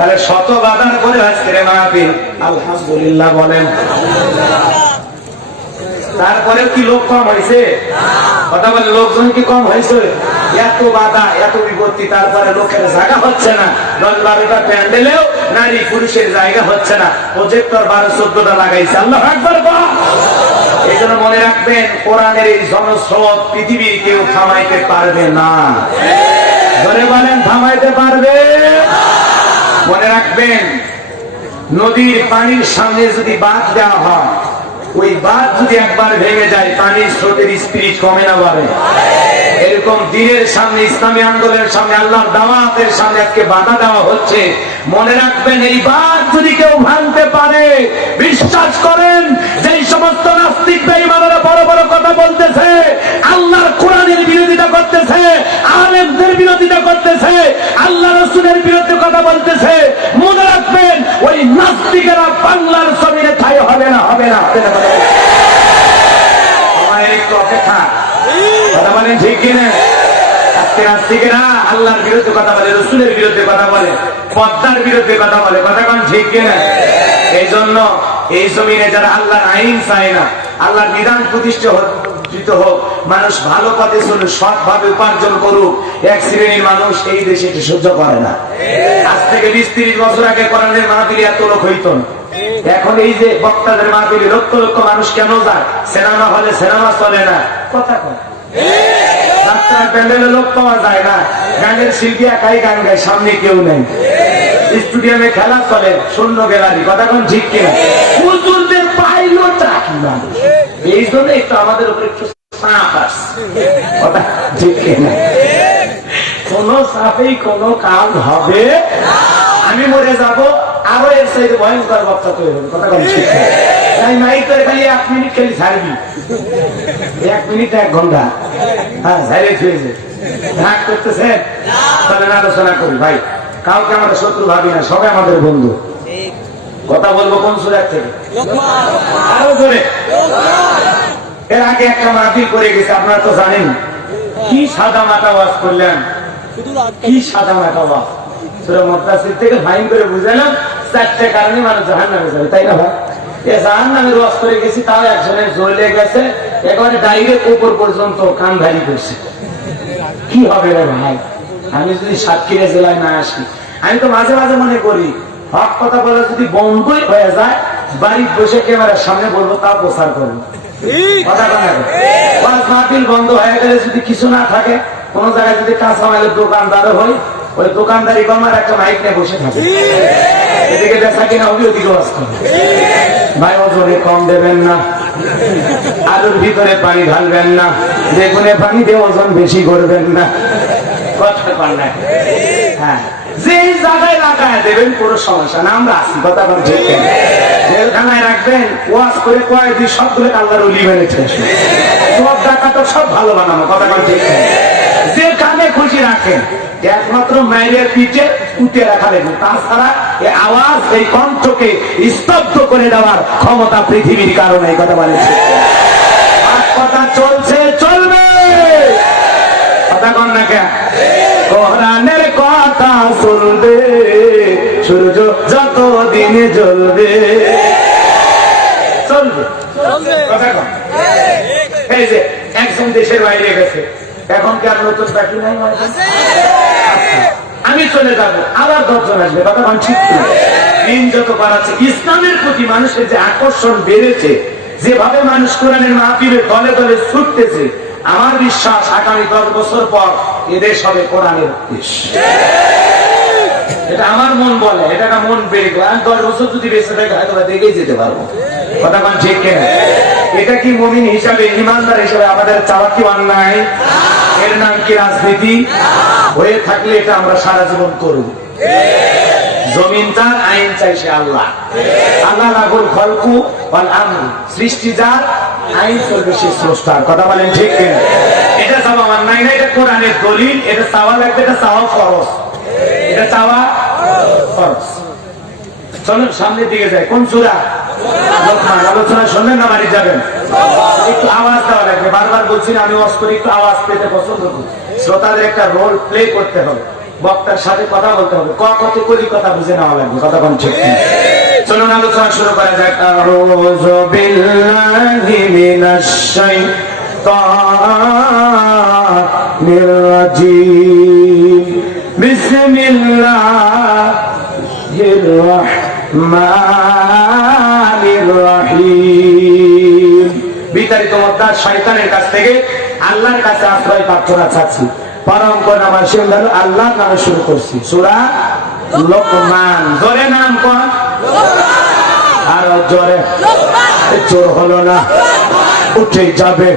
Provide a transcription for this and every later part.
তাহলে শত বাধার পরে আজকের মাহফিল আলহামদুলিল্লাহ বলেন। তারপরে কি লোক কম হয়েছে? কথা বলে লোকজন কি কম হয়েছে? এত বাধা এত বিপত্তি, তারপরে লোকের জায়গা হচ্ছে না। 10-12টা প্যান্ডেলেও নারী পুরুষের জায়গা হচ্ছে না। প্রজেক্টর 12-14টা লাগাইছে। আল্লাহু আকবার। এই জন্য মনে রাখবেন, কোরআনের এই জনস্রোত পৃথিবীর কেউ থামাইতে পারবে না। ধরে বলেন থামাইতে পারবে? মনে রাখবেন, নদীর পানির সামনে যদি বাঁধ দেওয়া হয়, ওই বাঁধ যদি একবার ভেঙে যায়, পানির স্রোতের স্পিরিট কমে না বাড়ে? এরকম দিনের সামনে, ইসলামী আন্দোলনের সামনে, আল্লাহর দাওয়াতের সামনে আজকে বাধা দেওয়া হচ্ছে। মনে রাখবেন, এই বাঁধ যদি কেউ ভাঙতে পারে, বিশ্বাস করেন যে সমস্ত নাস্তিক বেঈমানেরা বড় বড় কথা বলতেছে, আল্লাহর কোরআনের বিরোধিতা করতেছে, আলেমদের বিরোধিতা করতেছে, আল্লাহ রাসূলের বিরুদ্ধে কথা বলতেছে, মনে রাখবেন ওই নাস্তিকেরা বাংলার জমিনে ঠাঁই হবে না, হবে না, হবে না। আমাদের একটু অপেক্ষা। কথা বলেন ঠিক কিনা? আজকে নাস্তিকেরা আল্লাহর বিরুদ্ধে কথা বলে, রাসূলের বিরুদ্ধে কথা বলে, পদ্মার বিরুদ্ধে কথা বলে। কথা কোন ঠিক কিনা? এই জন্য এই জমিনে যারা আল্লাহর আইন চায় না, আল্লাহর বিধান প্রতিষ্ঠিত হোক, মানুষ ভালো পথে চলুক, সৎভাবে উপার্জন করুক, এক শ্রেণীর মানুষ এই দেশে এটি সহ্য করে না। আজ থেকে 20-30 বছর আগে কোরআনের মাহফিলে এত লোক হইত না। এখন এই যে বক্তাদের মাহফিলে লক্ষ লক্ষ মানুষ কেন যায়? সিনেমা হলে সিনেমা চলে না। কথা কয় রাস্তার প্যান্ডেলে লোক পাওয়া যায় না, গানের শিল্পী একাই গান গায়, সামনে কেউ নেই, স্টেডিয়ামে খেলা চলে, শূন্য গ্যালারি। কথা কোন ঠিক কিনা? হুজুরদের পাইলট রাখি মানুষ, এই জন্য একটু আমাদের উপর একটু চাপ আসছে। কথা ঠিক কিনা? কোন চাপেই কোন কাজ হবে? আমি মরে যাব, আরো এর চাইতে ভয়ঙ্কর বক্তা তৈরি হবে। কথা কোন ঠিক কিনা? তাই মাইক করে খালি 1 মিনিট খালি ছাড়বি, 1 মিনিট 1 ঘন্টা, হ্যাঁ ছাড়িয়ে খেয়েছে। রাগ করতেছেন? তাহলে আলোচনা করি ভাই। কাউকে আমরা শত্রু ভাবি না, সবাই আমাদের বন্ধু। কথা বলবো কোন সূরা থেকে? আরো জোরে। এর আগে একটা মাহফিল করে গেছে, আপনারা তো জানেন। কি সাদা মাটা ওয়াজ করলেন, কি সাদা মাটা ওয়াজ। সূরা মুত্তাসির থেকে ফাইন করে বুঝালাম 4টে কারণে মানুষ জাহান্নামে যাবে, তাই না ভাই? জাহান্নামের ওয়াজ করে গেছি, তাও একজনের জ্বলে গেছে, একেবারে ডাইরেক্ট উপর পর্যন্ত কান ভারী করছে। কি হবে রে ভাই, আমি যদি সাতক্ষীরা জেলায় না আসি? আমি তো মাঝে মাঝে মনে করি, হক কথা বলে যদি বন্ধই হয়ে যায়, বাড়ির বসে ক্যামেরার সামনে বলবো, তাও প্রচার করবো। কথা মাহফিল বন্ধ হয়ে গেলে যদি কিছু না থাকে, কোন জায়গায় যদি কাঁচা মালের দোকানদার হয়, ওই দোকানদারি কমার একটা মাইক নিয়ে বসে থাকে, এদিকে বেচা কিনা হবে, ওদিকে ওয়াজ করে। ভাই ওজনে কম দেবেন না, আলুর ভিতরে পানি ঢালবেন না, বেগুনে পানি দিয়ে ওজন বেশি করবেন না। কথা কন না? হ্যাঁ, যে জায়গায় লাগায় দেবেন কোনো সমস্যা না, আমরা আসি। কথা কন ঠিক? জেলখানায় রাখবেন, ওয়াজ করে কয় দুই সবগুলো আল্লাহর ওলি বেড়েছে, সব ডাকাত সব ভালো বানানো। কথা কন ঠিক? যেখানে খুশি রাখেন, একমাত্র মায়ের পিঠে উঠে রাখা লাগবে, তাছাড়া এই আওয়াজ, এই কণ্ঠকে স্তব্ধ করে দেওয়ার ক্ষমতা পৃথিবীর কারণে। এই কথা বলেছে, কথা চলছে, চলবে। কথা কন না কেন? কোরআনের কথা চলবে, সূর্য যত দিন জ্বলবে, চলবে। কথা কন? এই যে একজন দেশের বাইরে গেছে, এখন কি আর নতুন চাকরি নাই? আমি চলে যাব, আবার 10 জন আসবে। কথা কন ঠিক? দিন যত বাড়াচ্ছে, ইসলামের প্রতি মানুষের যে আকর্ষণ বেড়েছে, যেভাবে মানুষ কোরআনের মাহফিলে দলে দলে ছুটতেছে, আমার বিশ্বাস আগামী 10 বছর পর এদেশ হবে কোরআনের দেশ। এটা আমার মন বলে, এটা একটা মন বেড়ে গেল। 10 বছর যদি বেঁচে থাকে, হয়তো দেখেই যেতে পারবো। কথা কন ঠিক কিনা? এটা কি মুমিন হিসাবে, ইমানদার হিসাবে আমাদের চাওয়া কি অন্যায়? এর নাম কি রাজনীতি? হয়ে থাকলে এটা আমরা সারা জীবন করব। জমিন তার, আইন চাইছে আল্লাহ। আল্লাহ লাগুল খলকু ওয়াল আমর, সৃষ্টি যার, আইন চলবে সে স্রষ্টার। কথা বলেন ঠিক কিনা? এটা চাওয়া অন্যায় না, এটা কোরআনের দলিল। এটা চাওয়া লাগবে, এটা চাওয়া ফরজ, এটা চাওয়া ফরজ। চলুন সামনের দিকে যাই। কোন সূরা? লোকমান। আলোচনা শুনবেন না বাড়ি যাবেন? একটু আওয়াজ দেওয়া লাগবে। বারবার বলছি না, আমি ওয়াজ করি, একটু আওয়াজ পেতে পছন্দ করি। শ্রোতাদের একটা রোল প্লে করতে হবে। বক্তার সাথে কথা বলতে হবে, কতে করি কথা বুঝে নেওয়া লাগবে, কথা কোন ঠিক নেই। চলুন আলোচনা শুরু করা যাক। আউযু বিল্লাহি মিনাশ শাইতানির রাজীম। বিসমিল্লাহির রাহমানির রহিম। বিতাড়িত মক্কা শয়তানের কাছ থেকে আল্লাহর কাছে আশ্রয় প্রার্থনা চাচ্ছি। পরম করুণাময় সিন্ধু আল্লাহর নামে শুরু করছি। সূরা লোকমান। জোরে নাম কোন? আর জোরে জোর হলো না, উঠে যাবে।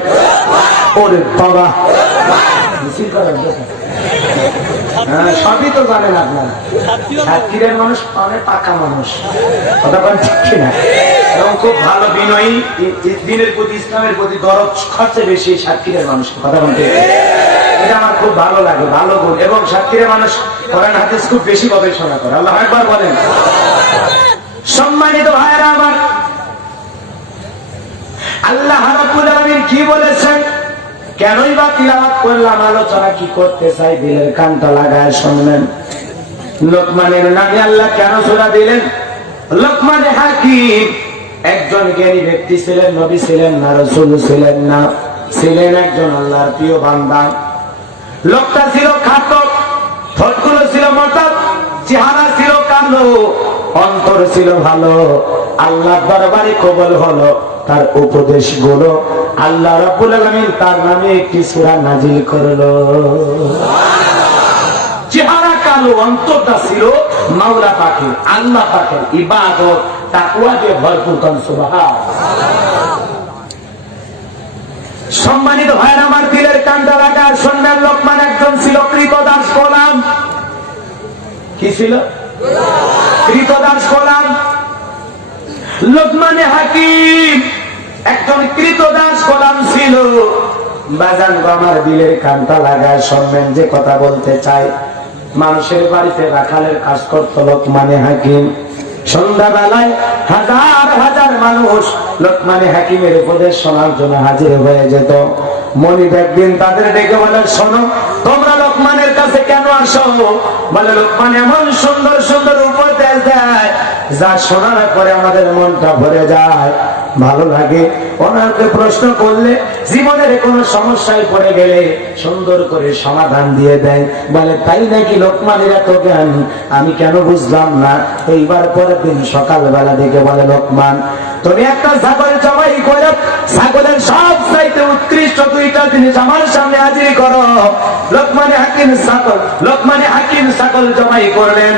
ওরে বাবা, সবই তো জানেন আপনারা। সাতক্ষীরার মানুষ অনেক পাকা মানুষ, কথা বলেন ঠিক কিনা? এবং খুব ভালো বিনয়ী, দিনের প্রতি ইসলামের প্রতি দরদ সবচেয়ে বেশি সাতক্ষীরার মানুষ, কথা বলতে এটা আমার খুব ভালো লাগে, ভালো গুণ। এবং সাতক্ষীরার মানুষ কোরআন হাদিস খুব বেশি গবেষণা করে। আল্লাহু আকবার বলেন। সম্মানিত ভাইয়েরা আমার, আল্লাহ রাব্বুল আলামিন কি বলেছেন, কেনই বা তিলাওয়াত করলাম, আলোচনা কি করতে চাই দিলের কানটা লাগায় শুনলেন। লোকমানের নামে আল্লাহ কেন সূরা দিলেন? লোকমানে হাকিম একজন জ্ঞানী ব্যক্তি ছিলেন, নবী ছিলেন না, রাসূল ছিলেন না, ছিলেন একজন আল্লাহর প্রিয় বান্দা। লোকটা ছিল খাতক, ঠোঁটগুলো ছিল মোটা, চেহারা ছিল কালো, অন্তর ছিল ভালো। আল্লাহ দরবারে কবুল হলো তার উপদেশগুলো। আল্লাহ রাব্বুল আলামিন তার নামে একটি সূরা নাজিল করলো। চেহারা কালো, অন্তরটা ছিল মাওলা পাকের, আল্লাহ পাকের ইবাদত তাকওয়া দিয়ে ভরপুর। সুবহানাল্লাহ। সম্মানিত ভাইরা আমার, দিলের কানটা লাগা শুনবেন। লোকমান একজন ছিল কৃতদাস গোলাম। কি ছিল? কৃতদাস গোলাম। লোকমানে হাকিম একজন কৃতদাস গোলাম ছিল। বাজান আমার দিলের কানটা লাগায় শুনবেন, যে কথা বলতে চাই। মানুষের বাড়িতে রাখালের কাজ করত লোকমানে হাকিম। সন্ধ্যাবেলায় হাজার হাজার মানুষ লোকমানে হাকিমের উপদেশ শোনার জন্য হাজির হয়ে যেত। মনিব একদিন তাদের ডেকে বলে, শোনো, তোমরা লোকমানের কাছে কেন আসো? বলে, লোকমান এমন সুন্দর সুন্দর উপদেশ দেয়, যা শোনার পরে আমাদের মনটা ভরে যায়, ভালো লাগে। ওনাকে প্রশ্ন করলে জীবনের কোন সমস্যায় পড়ে গেলে সুন্দর করে সমাধান দিয়ে দেয়। বলে, তাই নাকি? লোকমানের এত জ্ঞান, আমি কেন বুঝলাম না। এইবার পরের দিন সকালবেলা দেখে বলে, লোকমান, তুমি একটা ছাগল জবাই করে ছাগলের সব চাইতে উৎকৃষ্ট দুইটা জিনিস আমার সামনে হাজির করো। লোকমানে হাকিম ছাগল জবাই করলেন,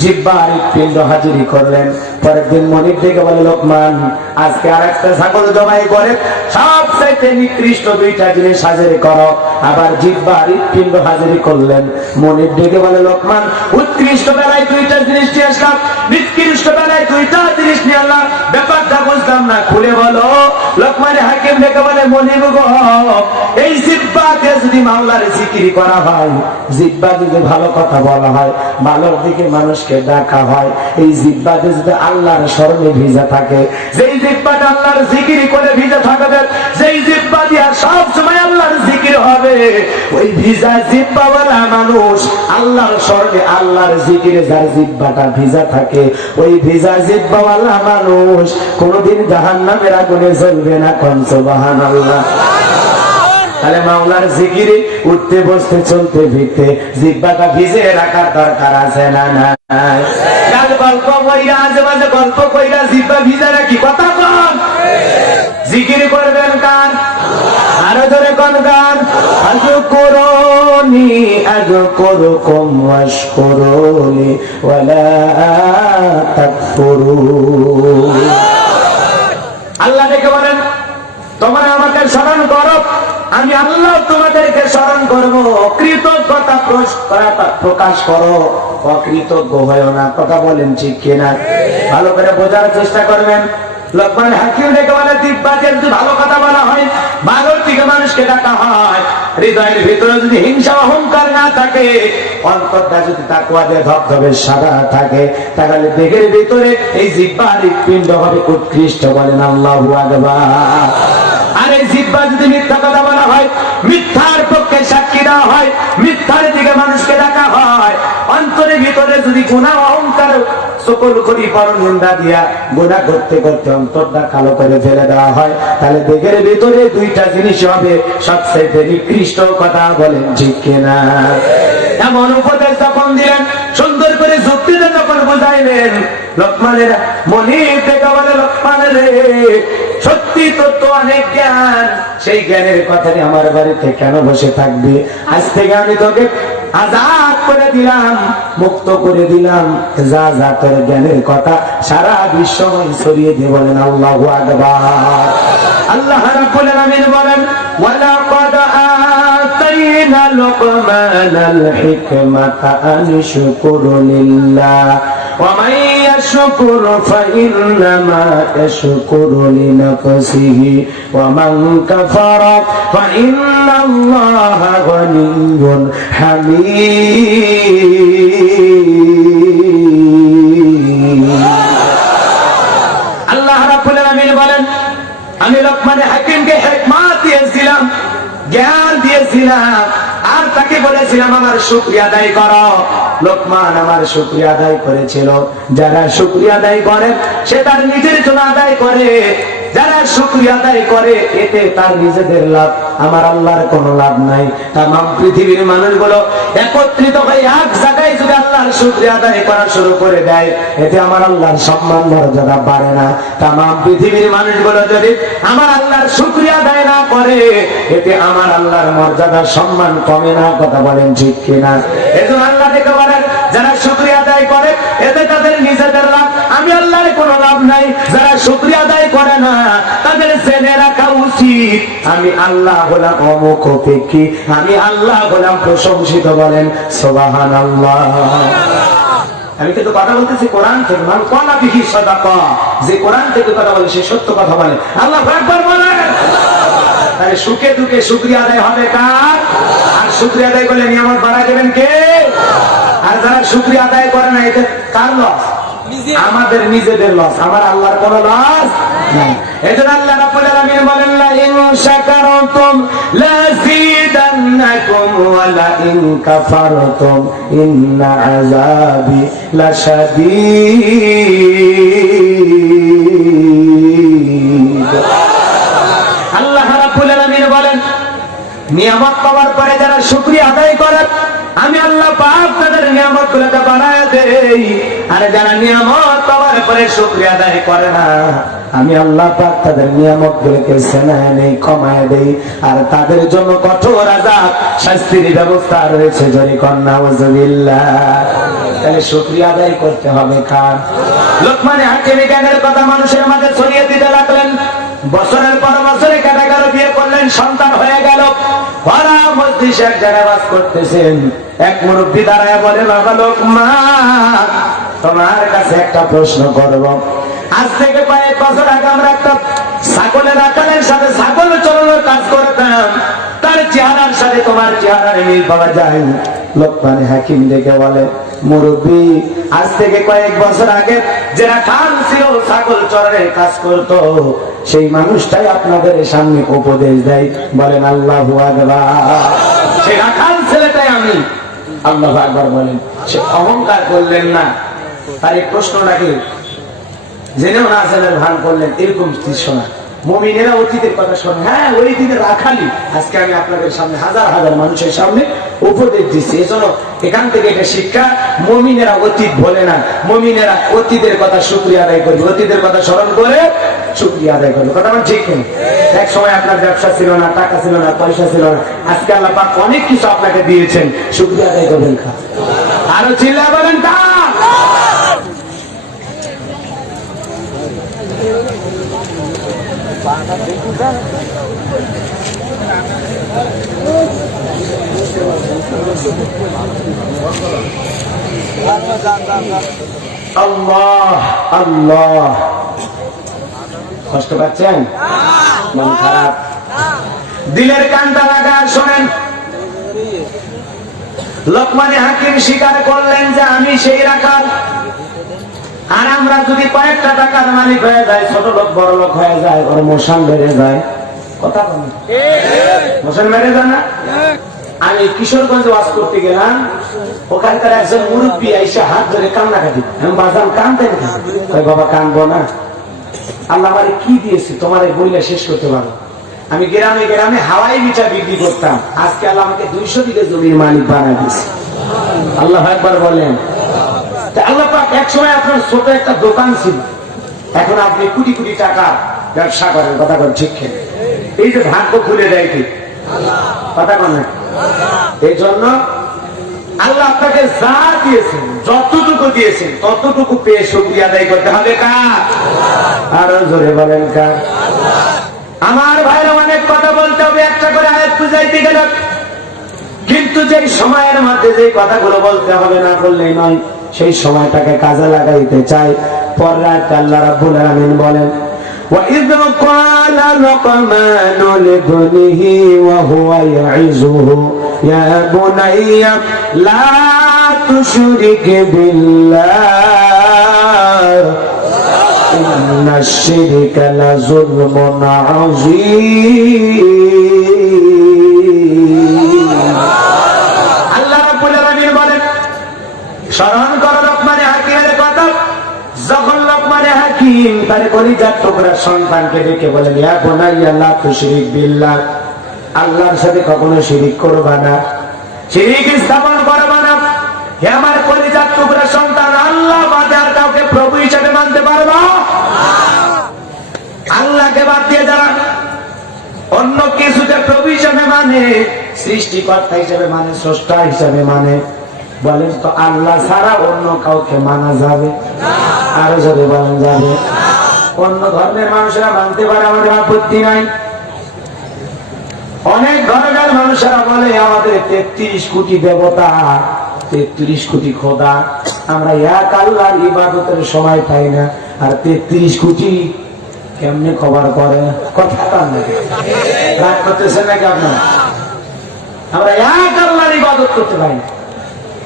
জিহ্বা আর হৃৎপিণ্ড হাজিরি করলেন। পরের দিন মনিব থেকে বলে, লোকমান, আজকে আর একটা ছাগল জবাই করে সব চাইতে নিকৃষ্ট দুইটা জিনিস হাজির করো। আবার জিহ্বা আর হৃৎপিণ্ড হাজিরি করলেন। মনিব ডেকে বলে, লোকমান, উৎকৃষ্ট বেলায় দুইটা জিনিস নিয়ে আসলাম, নিকৃষ্ট বেলায় দুইটা জিনিস নিয়ে আনলাম, ব্যাপারটা বুঝলাম না, খুলে বলো। লোকমানে হাকিম ডেকে বলে, মনিব গো, এই জিহ্বাকে যদি মাওলার জিকির করা হয়, জিহ্বা যদি ভালো কথা বলা হয়, ভালোর দিকে মানুষকে ডাকা হয়, এই জিহ্বাতে যদি আল্লাহর স্মরণে ভিজা থাকে, যেই জিহ্বাটা আল্লাহর জিকির করে ভিজা থাকবে, যেই জিহ্বা দিয়া সব সময় আল্লাহর জিকির হবে, ওই ভিজা জিহ্বাওয়ালা মানুষ আল্লাহর স্মরণে, আল্লাহর জিকিরে যার জিহ্বাটা ভিজা থাকে, ওই ভিজা জিহ্বাওয়ালা মানুষ কোনদিন জাহান্নামের আগুনে জ্বলবে না। কোন সুবহানাল্লাহ। তাহলে মাওলার জিকিরে উঠতে বসতে চলতে ফিরতে জিহ্বাটা ভিজে রাখার দরকার আছে না নাই? গল্প কইরা আজে বাজে গল্প কইরা জিহ্বা ভিজে রাখি, কথা কন। জিকির করবেন কান, আরো জোরে কোন গান? আযকুরুনি আযকুরুকুম ওয়াশকুরুনি ওয়ালা তাকফুরুন। আল্লাহ ডেকে বলেন, তোমরা আমাকে স্মরণ করো, আমি আল্লাহ তোমাদেরকে স্মরণ করবো। কৃতজ্ঞতা প্রকাশ করো, অকৃতজ্ঞ হয় না। কথা বলেন ঠিক কিনা? ভালো করে বোঝার চেষ্টা করবেন। লোকমান হাকিম ডেকে বলে, জিহ্বাতে যদি ভালো কথা বলা হয়, ভালোর দিকে মানুষকে ডাকা হয়, হৃদয়ের ভিতরে যদি হিংসা অহংকার না থাকে, অন্তরটা যদি তাকওয়া দিয়ে ধবধবে সাদা থাকে, তাহলে দেহের ভিতরে এই জিহ্বা হৃৎপিণ্ড হবে উৎকৃষ্ট। বলেন আল্লাহু আকবার। আর এই জিহ্বা যদি মিথ্যা কথা বলা হয়, মিথ্যার পক্ষে সাক্ষী দেওয়া হয়, মিথ্যার দিকে মানুষকে ডাকা হয়। অন্তরের ভিতরে যদি গুনাহ অহংকার সকল করি পরনিন্দা দিয়া গুনাহ করতে করতে অন্তরটা কালো করে ফেলে দেওয়া হয়, তাহলে দেহের ভিতরে দুইটা জিনিস হবে সবচেয়ে নিকৃষ্ট কথা। বলেন ঠিক কিনা? এমন উপদেশ যখন দিলেন, সুন্দর করে যুক্তিতে যখন বোঝাইলেন, লোকমানের মনিব থেকে বলে, লোকমানের রে, সত্যি তোর তো অনেক জ্ঞান, সেই জ্ঞানের কথাটি আমার বাড়িতে কেন বসে থাকবে? আজ থেকে আমি তোকে আজাদ করে দিলাম, মুক্ত করে দিলাম, যা যা তোর জ্ঞানের কথা সারা বিশ্বময় ছড়িয়ে দিয়ে বলেন আল্লাহু আকবার। আল্লাহ রাব্বুল আলামিন বলেন, ওয়ালাকাদ আতাইনা লুকমানাল হিকমাতা আন শুকুরু লিল্লাহ ওয়া মান ইয়াশকুর ফাইন্নামা ইয়াশকুরু লিনাফসিহি ওয়া মান কাফারা ফাইন্নাল্লাহা গানিয়্যুন হামিদ। আল্লাহ রাব্বুল আলামিন বলেন, আমি লোকমানে হাকিমকে হিকমত দিয়েছিলাম, জ্ঞান দিয়েছিলাম, আর তাকে বলেছিলাম আমার শুকরিয়া আদায় করো। লোকমান আমার শুকরিয়া আদায় করেছিল। যারা শুকরিয়া আদায় করে সে তার নিজের জন্য আদায় করে, যারা শুকরিয়া আদায় করে এতে তার নিজেদের লাভ, আমার আল্লাহর কোনো লাভ নাই। তাম পৃথিবীর মানুষগুলো একত্রিত হয়ে এক জায়গায় যদি আল্লাহর শুকরিয়া আদায় করা শুরু করে দেয়, এতে আমার আল্লাহর সম্মান মর্যাদা বাড়ে না। তাম পৃথিবীর মানুষগুলো যদি আমার আল্লাহর শুকরিয়া আদায় না করে, এতে আমার আল্লাহর মর্যাদা সম্মান কমে না। কথা বলেন ঠিক কিনা? এজন্য আল্লাহ থেকে বলেন, যারা শুকরিয়া আদায় করে এতে তাদের নিজেদের লাভ, আমি আল্লাহর কোনো লাভ নাই। যারা শুকরিয়া আদায় করে না তাদের জেনে রাখা উচিত আমি আল্লাহ হলাম অমুক অপেক্ষী, আমি আল্লাহ হলাম প্রশংসিত। বলেন সুবহানাল্লাহ। আমি কিন্তু কথা বলতেছি কোরআন থেকে, মান কালা বিহি সাদাকা, যে কোরআন থেকে কথা বলে সে সত্য কথা বলে। আল্লাহু আকবার বলেন। তাহলে সুখে দুঃখে শুকরিয়া আদায় হবে কার? আর শুকরিয়া আদায় করলে নিয়ামত বাড়ায় দেবেন কে? আর যারা শুকরিয়া আদায় করে না এটা কার লস? আমাদের নিজেদের লস, আমার আল্লাহর কোনো লস নাই। এজন্য আল্লাহ রাব্বুল আলামিন বলেন, লা ইন শাকারতুম লাযীদান্নাকুম ওয়া লা ইন কাফারতুম ইন্না আযাবি লাশাদীদ। আল্লাহ রাব্বুল আলামিন বলেন, নিয়ামত পাওয়ার পরে যারা শুকরিয়া আদায় করে আমি আল্লাহ পাক তাদের নিয়ামতগুলোকে বাড়ায় দেই। আর যারা নিয়ামত পাওয়ার পরে শুকরিয়া আদায় করে না, আমি আল্লাহ পাক তাদের নিয়ামতগুলোকে সেনায় নেই, কমায় দেই। আর তাদের জন্য কঠোর আযাব, শাস্তির ব্যবস্থা রয়েছে। জরি কন্যা ওয়াজবিল্লাহ। তাহলে শুকরিয়া আদায় করতে হবে কার? লোকমানে হাকিম জ্ঞানের কথা মানুষের মাঝে ছড়িয়ে দিতে লাগলেন। বছরের পর বছরে কেটে গেল, বিয়ে করলেন, সন্তান হয়ে গেল। ওরা মজলিসে এক জায়গায় বাস করতেছেন। এক মুরব্বী দাঁড়ায় বলে, বাবা লোকমান, তোমার কাছে একটা প্রশ্ন করব। আজ থেকে কয়েক বছর আগে আমরা একটা ছাগলের আকারের সাথে ছাগল চড়ানোর কাজ করতাম, তার চেহারার সাথে তোমার চেহারার মিল পাওয়া যায়। লোকমান হাকিম দেখে বলে, মুরব্বী, আজ থেকে কয়েক বছর আগে যারা খান ছিল ছাগল চড়ানোর কাজ করতো, সেই মানুষটাই আপনাদের সামনে উপদেশ দেয়। বলেন আল্লাহু আকবার। সেই রাখাল ছেলেটাই আমি। আল্লাহু আকবার বলেন। সে অহংকার করলেন না, তার এই প্রশ্নটাকে জেনেও না জেনের ভান করলেন, এরকম দৃশ্য না। মুমিনেরা অতীতের কথা শোনে। হ্যাঁ, ওই দিনের রাখালি আজকে আমি আপনাদের সামনে হাজার হাজার মানুষের সামনে উপদেশ দিচ্ছি। এজন্য এখান থেকে এটা শিক্ষা, মুমিনেরা অতীত ভোলে না, মুমিনেরা অতীতের কথা শুকরিয়া আদায় করবে, অতীতের কথা স্মরণ করে শুকরিয়া আদায় করবে। কথা আমার ঠিক নেই? এক সময় আপনার ব্যবসা ছিল না, টাকা ছিল না, পয়সা ছিল না, আজকে আল্লাহ পাক অনেক কিছু আপনাকে দিয়েছেন, শুকরিয়া আদায় করবেন। আরো চিল্লা বলেন তা। আল্লাহ আল্লাহ। কষ্ট পাচ্ছেন? মন খারাপ? দিলের কানটা লাগা শোনেন। লোকমানে হাকিম স্বীকার করলেন যে আমি সেই রাখাল। আর আমরা যদি কয়েকটা টাকার মালিক হয়ে যায়, ছোট লোক বড় লোক হয়ে যায়, ওর মোশান বেড়ে যায়, কথা বলেন মুসলমানের জানা। আমি কিশোরগঞ্জে ওয়াজ করতে গেলাম, ওখানকার একজন মুরব্বী এসে হাত ধরে কান্নাকাটি, আমি বাজান কানতেন না, বাবা কানবো না, আল্লাহ আমারে কি দিয়েছে তোমার এই বইটা শেষ করতে পারো। আমি গ্রামে গ্রামে হাওয়াই মিঠা বিক্রি করতাম, আজকে আল্লাহ আমাকে 200 বিঘা জমির মালিক বানায় দিয়েছে। আল্লাহ একবার বলেন। আল্লাহ পাক এক সময় আপনার ছোট একটা দোকান ছিল, এখন আপনি কোটি কোটি টাকা ব্যবসা করেন, কথা বলেন ঠিক খেয়ে। এই যে ভাগ্য খুলে দেয় কি কথা বল না। এই জন্য আল্লাহ আপনাকে যা দিয়েছেন, যতটুকু দিয়েছেন ততটুকু পেয়ে শুকরিয়া আদায় করতে হবে কার? আরো জোরে বলেন কার? আমার ভাইরা অনেক কথা বলতে হবে, একটা করে আয়াত বুঝাইতে গেল, কিন্তু যে সময়ের মধ্যে যে কথাগুলো বলতে হবে না বললেই নয়, সেই সময়টাকে কাজে লাগাইতে চাই। পরে আল্লাহ রাব্বুল আলামিন বলেন, وَإِذْ قَالَ لُقْمَانُ لِابْنِهِ وَهُوَ يَعِظُهُ يَا بُنَيَّ لَا تُشْرِكْ بِاللَّهِ إِنَّ الشِّرْكَ لَظُلْمٌ عَظِيمٌ। আল্লাহ রাব্বুল আলামিন বলেন, স্মরণ করো লোকমানে হাকিমের কথা। যখন লোকমানে হাকিম তার কলিজার টুকরা সন্তানকে ডেকে বলেন, ইয়া বুনাইয়া লা তুশরিক বিল্লাহ, আল্লাহর সাথে কখনো শিরিক করবা না, শিরিক স্থাপন করবা না। হে আমার কলিজার টুকরা সন্তান, আল্লাহ বাদে আর কাউকে প্রভু হিসেবে মানতে পারবা? আল্লাহকে বাদ দিয়ে যারা অন্য কিছুকে প্রভু হিসেবে মানে, সৃষ্টিকর্তা হিসেবে মানে, স্রষ্টা হিসেবে মানে, বলেন তো আল্লাহ ছাড়া অন্য কাউকে মানা যাবে? আরো যদি বলেন যাবে। অন্য ধর্মের মানুষেরা মানতে পারে, আমাদের আপত্তি নাই। অনেক ধর্মের মানুষেরা বলে আমাদের 33 কোটি দেবতা, 33 কোটি খোদা, আমরা এক আল্লাহর ইবাদতের সময় পাই না, আর 33 কোটি কেমনে কভার করে? কথা রাগ করতেছেন নাকি আপনার? আমরা এক আল্লাহর ইবাদত করতে পারি না,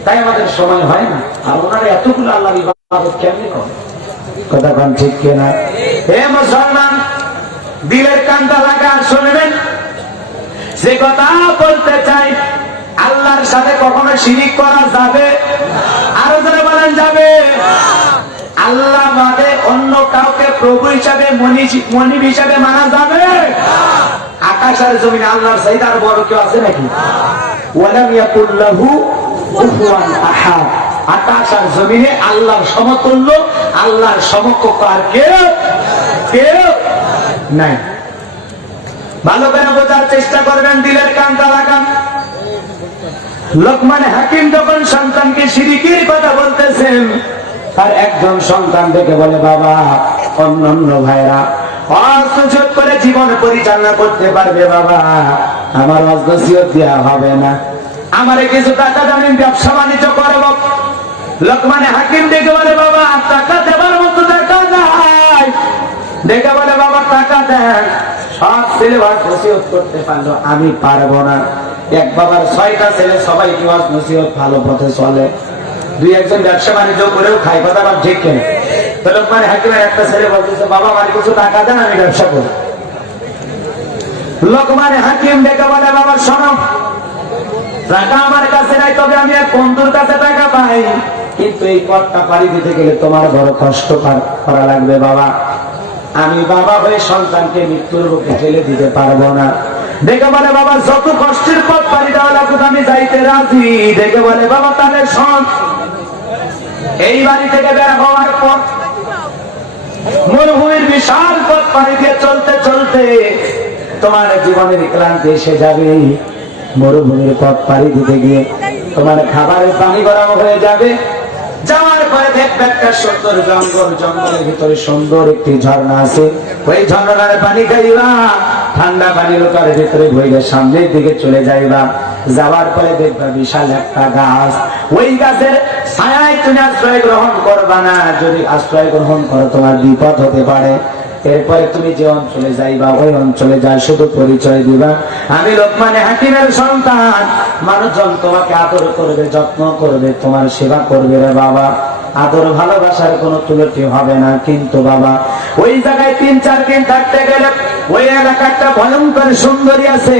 তাই আমাদের সময় হয় না। আর ওনারা এতগুলো আল্লাহর ইবাদত কেমনে করে? কথা কোন ঠিক কিনা? হে মুসলমান, দিলের কানটা লাগা শুনবেন, যে কথা বলতে চাই, আল্লাহর সাথে কখনো শিরিক করা যাবে? আরো যারা বলেন যাবে। আল্লাহ বাদে অন্য কাউকে প্রভু হিসাবে, মনিব হিসাবে মানা যাবে? আকাশ আর জমিনে আল্লাহর চাইতে আর বড় কেউ আছে নাকি? ওয়ালাম ইয়াকুল লাহু কুফুয়ান আহাদ, আকাশ আর জমিনে আল্লাহর সমতুল্য, আল্লাহর সমকক্ষ আর কেউ নাই। ভালো করে বোঝার চেষ্টা করবেন, দিলের কানটা লাগান। লোকমান হাকিম যখন সন্তানকে শিরিকের কথা বলতেছেন, তার একজন সন্তান থেকে বলে, বাবা অন্যান্য ভাইরা অসুযোগ করে জীবন পরিচালনা করতে পারবে, বাবা আমার অসিয়ত দেওয়া হবে না, আমারে কিছু টাকা দামি ব্যবসা বাণিজ্য করব। লোকমানে হাকিম দেখে বলে, বাবা টাকা দেবার মতো টাকা নাই। দেখে বলে, বাবা টাকা দেন। সব ছেলে নসিহত করতে পারলো, আমি পারবো না। এক বাবার 6টা ছেলে, সবাই কি নসিহত ভালো পথে চলে, 2-1জন ব্যবসা বাণিজ্য করেও খাই, কথা আমার ঠিক কেন? তো লোকমানে হাকিমের একটা ছেলে বলতেছে, বাবা আমার কিছু টাকা দেন, আমি ব্যবসা করি। লোকমানে হাকিম দেখে বলে, বাবা শোনো, টাকা আমার কাছে নাই, তবে আমি এক বন্ধুর কাছে টাকা পাই, কিন্তু এই পথটা পাড়ি দিতে গেলে তোমার বড় কষ্ট করা লাগবে বাবা। আমি বাবা হয়ে সন্তানকে মৃত্যুর মুখে ঠেলে দিতে পারবো না। দেখে বলে, বাবা যত কষ্টের পথ পাড়ি দেওয়া লাগুক আমি যাইতে রাজি। দেখে বলে, বাবা তাদের সন এই বাড়ি থেকে বের হওয়ার পর মরুভূমির বিশাল পথ পাড়ি দিয়ে চলতে চলতে তোমার জীবনের ক্লান্তি এসে যাবে। মরুভূমির পথ পাড়ি দিতে গিয়ে তোমার খাবারের পানি গরম হয়ে যাবে। যাওয়ার পরে দেখবে একটা সুন্দর জঙ্গল, জঙ্গলের ভিতরে সুন্দর একটি ঝর্ণা আছে। ওই ঝর্ণার পানি খাইবা, ঠান্ডা পানির লোকের ভিতরে বইলে সামনের দিকে চলে যাইবা। যাওয়ার পরে দেখবা বিশাল একটা গাছ, ওই গাছের ছায়ায় তুমি আশ্রয় গ্রহণ করবা না। যদি আশ্রয় গ্রহণ করো তোমার বিপদ হতে পারে। এরপরে তুমি যে অঞ্চলে যাইবা ওই অঞ্চলে যাই শুধু পরিচয় দিবা, আমি লোকমানে হাকিমের সন্তান। মানুষজন তোমাকে আদর করবে, যত্ন করবে, তোমার সেবা করবে রে বাবা। আদর ভালোবাসার কোনো তুলতি হবে না। কিন্তু বাবা ওই জায়গায় 3-4 দিন থাকতে গেলে ওই এলাকাটা ভয়ঙ্কর সুন্দরী আছে,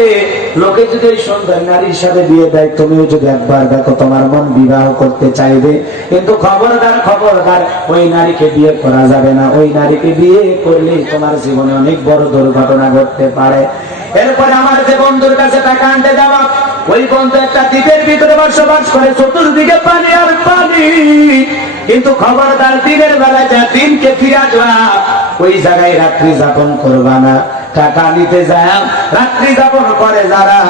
লোকে যদি ওই সুন্দর নারীর সাথে বিয়ে দেয়, তুমিও যদি একবার দেখো তোমার মন বিবাহ করতে চাইবে। কিন্তু খবরদার খবরদার, ওই নারীকে বিয়ে করা যাবে না। ওই নারীকে বিয়ে করলে তোমার জীবনে অনেক বড় দুর্ঘটনা ঘটতে পারে। এরপরে আমার যে বন্ধুর কাছে টাকা আনতে যাওয়া, ওই বন্ধু একটা দ্বীপের ভিতরে বসবাস করে, চতুর্দিকে পানি আর পানি। কিন্তু খবরদার দিনের বেলা যা দিনকে ফিরে আসবা, ওই জায়গায় রাত্রি যাপন করবা না। টাকা নিতে যায় রাত্রি যাপন করে যারা,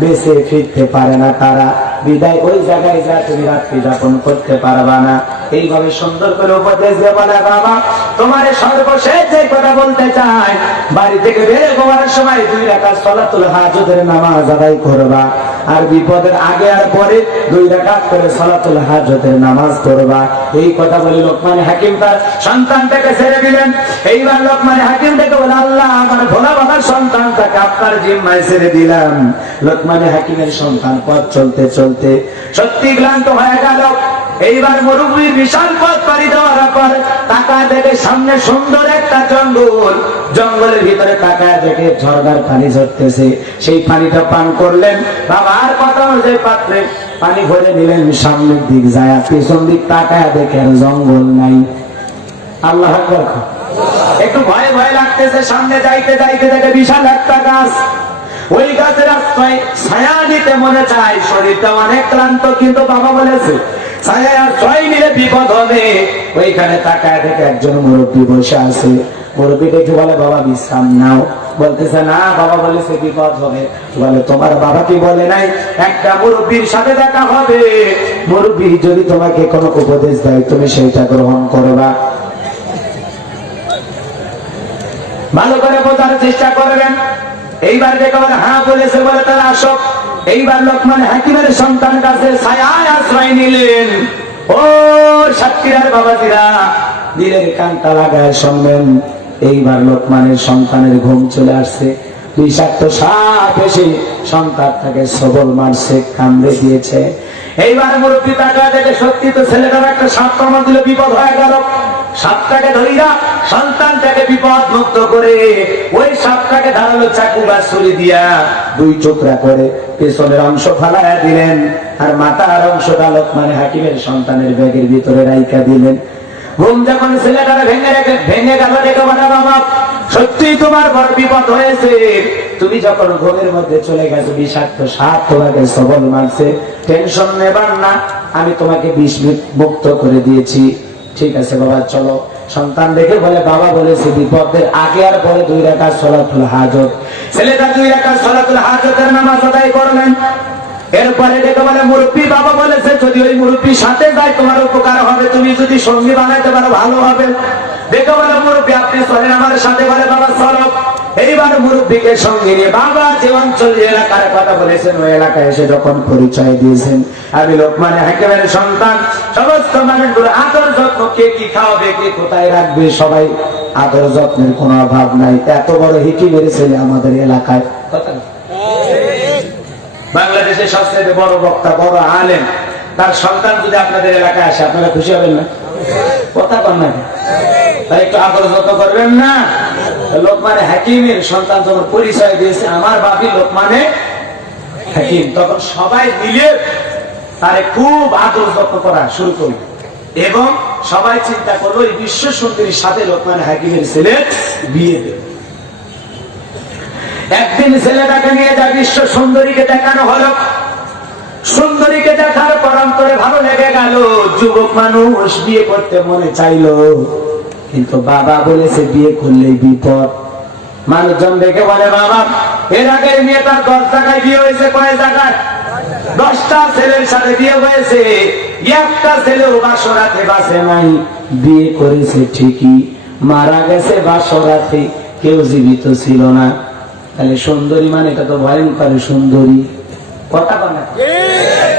বেঁচে ফিরতে পারে না তারা, বিদায় ওই জায়গায় যা তুমি রাত্রি যাপন করতে পারবা না। এইভাবে সুন্দর করে উপদেশ দিয়ে বলে, বাবা তোমার সর্বশেষ যে কথা বলতে চাই, বাড়ি থেকে বের হওয়ার সময় 2 রাকাত সালাতুল হাজতের নামাজ আদায় করবা। আর বিপদের আগে আর পরে 2 রাকাত করে সালাতুল হাজতের নামাজ পড়বা। এই কথা বলে লোকমান হাকিম তার সন্তানটাকে ছেড়ে দিলেন। এইবার লোকমান হাকিম থেকে বলে, আল্লাহ আমার ভোলা বাবার সন্তানটাকে আপনার জিম্মায় ছেড়ে দিলাম। লোকমান হাকিমের সন্তান পথ চলতে চলতে সত্যি ক্লান্ত হয়ে গেল। এইবার মরুভূমির বিশাল পথ পাড়ি দেওয়ার পর টাকা দেখে সামনে সুন্দর একটা জঙ্গল, জঙ্গলের ভিতরে টাকা দেখে ঝর্ণার পানি ঝরতেছে। সেই পানিটা পান করলেন। বাবার কথা অনুযায়ী পাত্রে পানি ভরে নিলেন। সামনের দিক যায়, পেছন দিক তাকায় দেখে আর জঙ্গল নাই। আল্লাহ আকবার। একটু ভয় ভয় লাগতেছে। সামনে যাইতে যাইতে দেখে বিশাল একটা গাছ। ওই গাছের আশ্রয় ছায়া নিতে মনে চায়, শরীরটা অনেক ক্লান্ত, কিন্তু বাবা বলেছে ছায়া আশ্রয় নিলে বিপদ হবে। ওইখানে তাকায় দেখে একজন মুরব্বী বসে আছে। মুরব্বী দেখে বলে, বাবা বিশ্রাম নাও। বলতেছে, না বাবা বলেছে বিপদ হবে। বলে, তোমার বাবা কি বলে নাই একটা মুরব্বীর সাথে দেখা হবে? মুরব্বী যদি তোমাকে কোনো উপদেশ দেয়, তুমি সেইটা গ্রহণ করবা। ভালো করে বোঝার চেষ্টা করবেন। এইবার দেখে বলে, হ্যাঁ বলেছে। বলে, তাহলে আসো। এইবার লোকমান হাকিমের সন্তান গাছের ছায়ায় আশ্রয় নিলেন। ও সাতক্ষীরার বাবাজিরা, দিলের কানটা লাগায় শুনবেন। এইবার লোকমানের সন্তানের ঘুম চলে আসছে। বিষাক্ত সাপ এসে সন্তানটাকে সবল মারছে, কামড়ে দিয়েছে। এইবার মুরব্বী টাকা দেখে সত্যি তো ছেলেটার একটা সাপ কামড় দিলে বিপদ হয়ে গেল। সাপটাকে ধরিয়া সন্তানটাকে বিপদ মুক্ত করে ওই সাপটাকে ধারালো চাকু বা ছুরি দিয়া 2 টুকরা করে পেছনের অংশ ফালাইয়া দিলেন, আর মাথার অংশটা লোকমান হাকিমের সন্তানের ব্যাগের ভিতরে রাইখা দিলেন। ঘুম যখন ছেলেটারা ভেঙে গেল, দেখে বলে, বাবা সত্যি তোমার বড় বিপদ হয়েছে। তুমি যখন ঘুমের মধ্যে চলে গেছো, বিষাক্ত সাপ তোমাকে সবল মারছে। টেনশন নেবার না, আমি তোমাকে বিষ মুক্ত করে দিয়েছি। ঠিক আছে বাবা, চলো। সন্তান দেখে বলে, বাবা বলেছে বিপদের আগে আর পরে 2 রাকাত সালাতুল হাজত। ছেলেটা 2 রাকাত সালাতুল হাজতের নামাজ আদায় করলেন। এরপরে দেখে বলে, মুরব্বী বাবা বলেছে যদি ওই মুরব্বীর সাথে যায় তোমার উপকার হবে, তুমি যদি সঙ্গী বানাইতে পারো ভালো হবে। দেখে বলে, মুরব্বী আপনি চলেন আমার সাথে। বলে, বাবা চলো। এইবার মুরব্বীকে সঙ্গে নিয়ে বাবা যে অঞ্চল এলাকার কথা বলেছেন, ওই এলাকায় এসে যখন পরিচয় দিয়েছেন, আমি লোকমান হাকিমের সন্তান, সমস্ত মানুষগুলো আদর যত্ন, কে কি খাওয়াবে, কে কোথায় রাখবে, সবাই আদর যত্নের কোনো অভাব নাই। এত বড় হিকিমের ছেলে আমাদের এলাকায়। বাংলাদেশের সবচেয়ে বড় বক্তা, বড় আলেম, তার সন্তান যদি আপনাদের এলাকায় আসে, আপনারা খুশি হবেন না? কথা কন না, তাই একটু আদর যত্ন করবেন না? লোকমানে হাকিমের সন্তান যখন পরিচয় দিয়েছে, আমার বাপি লোকমানে হাকিম, তখন সবাই মিলে তারে খুব আদর যত্ন করা শুরু করল। এবং সবাই চিন্তা করলো এই বিশ্ব সুন্দরীর সাথে লোকমান হাকিমের ছেলে বিয়ে দেবে। একদিন ছেলেটাকে নিয়ে যা বিশ্ব সুন্দরীকে দেখানো হলো। সুন্দরীকে দেখার পর অন্তরে ভালো লেগে গেল। যুবক মানুষ বিয়ে করতে মনে চাইলো, কিন্তু বাবা বলেছে বিয়ে করলেই বিপদ। মানুষজন দেখে বলে, বাবা এর আগের মেয়ে তার 10 জায়গায় বিয়ে হয়েছে। কয় জায়গায়? 10টা ছেলের সাথে বিয়ে হয়েছে, একটা ছেলেও বাসরাতে বাসে নাই। বিয়ে করেছে ঠিকই, মারা গেছে বাসরাতে, কেউ জীবিত ছিল না। তাহলে সুন্দরী মানে এটা তো ভয়ঙ্কর সুন্দরী। কথা বলে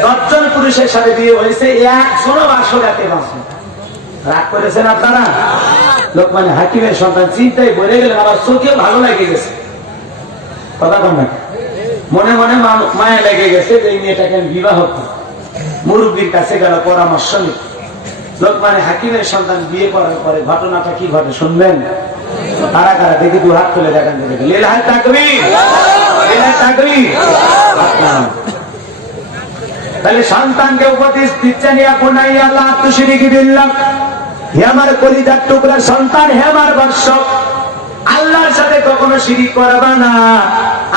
10 জন পুরুষের সাথে বিয়ে হয়েছে, একজনও বাসরাতে বাসে। রাগ করেছেন আপনারা? লোকমান হাকিমের সন্তান চিন্তায় বলে গেলেন, আমার চোখেও ভালো লেগে গেছে। কথা কম না, মনে মনে মায়া লেগে গেছে যে এই মেয়েটাকে আমি বিবাহ করি। মুরব্বীর কাছে গেল পরামর্শ নিতে। লোকমানে হাকিমের সন্তান বিয়ে করার পরে ঘটনাটা কি ঘটে শুনবেন? কারা কারা দেখি দু হাত তুলে দেখান দেখি। লিল্লাহি তাকবীর, লিল্লাহি তাকবীর। তাহলে সন্তানকে উপদেশ দিচ্ছেন, ইয়া বুনাইয়া লা তুশরিক বিল্লাহ, হে আমার কলিজার টুকরা সন্তান, হে আমার বৎস, আল্লাহর সাথে কখনো শিরিক করবা না।